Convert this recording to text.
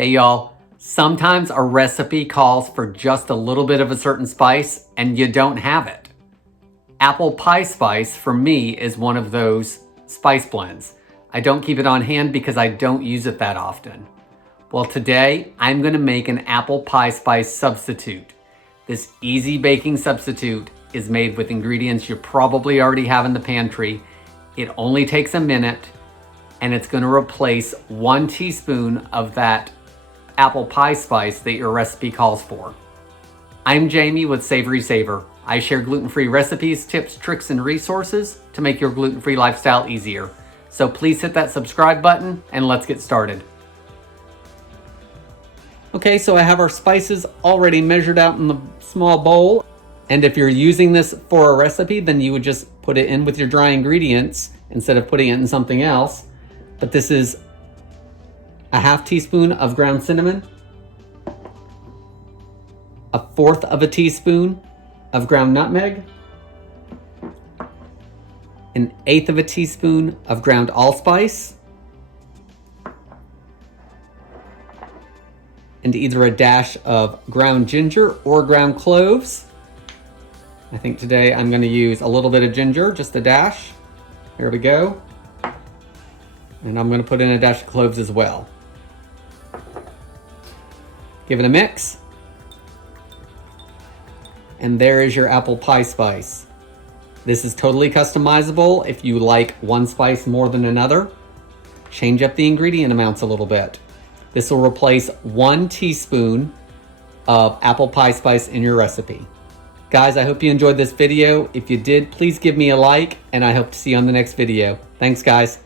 Hey y'all, sometimes a recipe calls for just a little bit of a certain spice and you don't have it. Apple pie spice for me is one of those spice blends. I don't keep it on hand because I don't use it that often. Well, today I'm gonna make an apple pie spice substitute. This easy baking substitute is made with ingredients you probably already have in the pantry. It only takes a minute and it's gonna replace 1 teaspoon of that apple pie spice that your recipe calls for. I'm Jamie with Savorysaver. I share gluten-free recipes, tips, tricks, and resources to make your gluten-free lifestyle easier. So please hit that subscribe button and let's get started. Okay, so I have our spices already measured out in the small bowl. And if you're using this for a recipe, then you would just put it in with your dry ingredients instead of putting it in something else. But this is a 1/2 teaspoon of ground cinnamon, 1/4 teaspoon of ground nutmeg, 1/8 teaspoon of ground allspice, and either a dash of ground ginger or ground cloves. I think today I'm going to use a little bit of ginger, just a dash. Here we go. And I'm going to put in a dash of cloves as well. Give it a mix. And there is your apple pie spice. This is totally customizable if you like one spice more than another. Change up the ingredient amounts a little bit. This will replace 1 teaspoon of apple pie spice in your recipe. Guys, I hope you enjoyed this video. If you did, please give me a like, and I hope to see you on the next video. Thanks, guys.